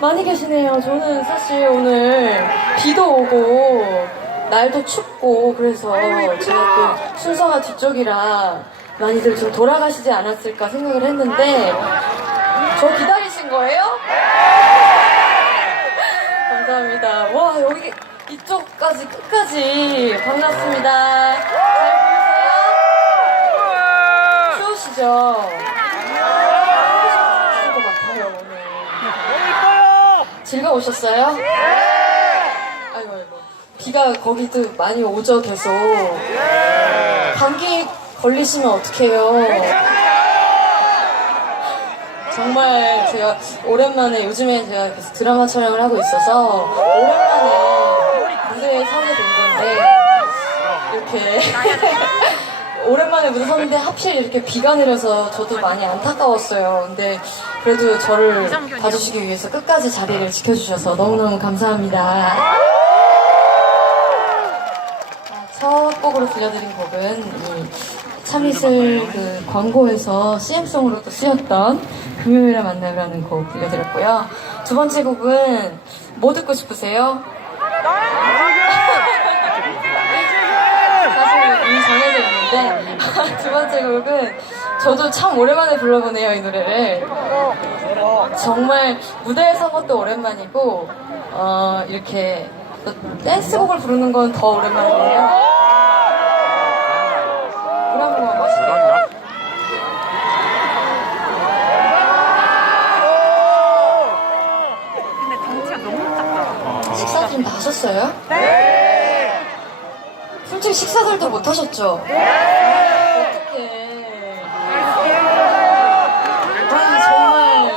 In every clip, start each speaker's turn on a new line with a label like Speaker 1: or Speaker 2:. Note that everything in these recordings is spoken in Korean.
Speaker 1: 많이 계시네요. 저는 사실 오늘 비도 오고 날도 춥고 그래서 제가 또 순서가 뒤쪽이라 많이들 좀 돌아가시지 않았을까 생각을 했는데 저 기다리신 거예요? 감사합니다. 와 여기 이쪽까지 끝까지 반갑습니다. 잘 보이세요? 추우시죠? 추우실 것 같아요 오늘. 즐거우셨어요? 아이고 아이고. 비가 거기도 많이 오죠 계속. 감기 걸리시면 어떡해요? 정말 제가 오랜만에 요즘에 제가 계속 드라마 촬영을 하고 있어서 오랜만에 무대에 서게 된 건데 이렇게 오랜만에 무대 섰는데 하필 이렇게 비가 내려서 저도 많이 안타까웠어요. 근데 그래도 저를 봐주시기 위해서 끝까지 자리를 지켜주셔서 너무너무 감사합니다. 아, 첫 곡으로 들려드린 곡은 이 참이슬 그 광고에서 CM송으로도 쓰였던 금요일에 만나라는 곡 들려드렸고요. 두 번째 곡은 뭐 듣고 싶으세요? 사실 이미 정해져 있는데 두 번째 곡은 저도 참 오랜만에 불러보네요 이 노래를 정말 무대에 선 것도 오랜만이고 어, 이렇게 또 댄스곡을 부르는 건 더 오랜만이에요
Speaker 2: 덩치가 너무 작다.
Speaker 1: 식사 좀 다 하셨어요? 네 솔직히 식사들도 못 하셨죠? 네 어떡해 아 정말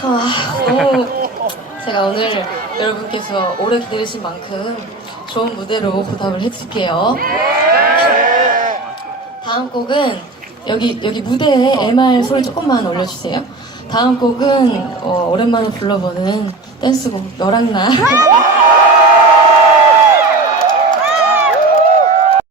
Speaker 1: 아, 너무 제가 오늘 여러분께서 오래 기다리신 만큼 좋은 무대로 보답을 해드릴게요. 다음 곡은 여기 여기 무대에 MR 소리 조금만 올려주세요. 다음 곡은 어, 오랜만에 불러보는 댄스곡 너랑 나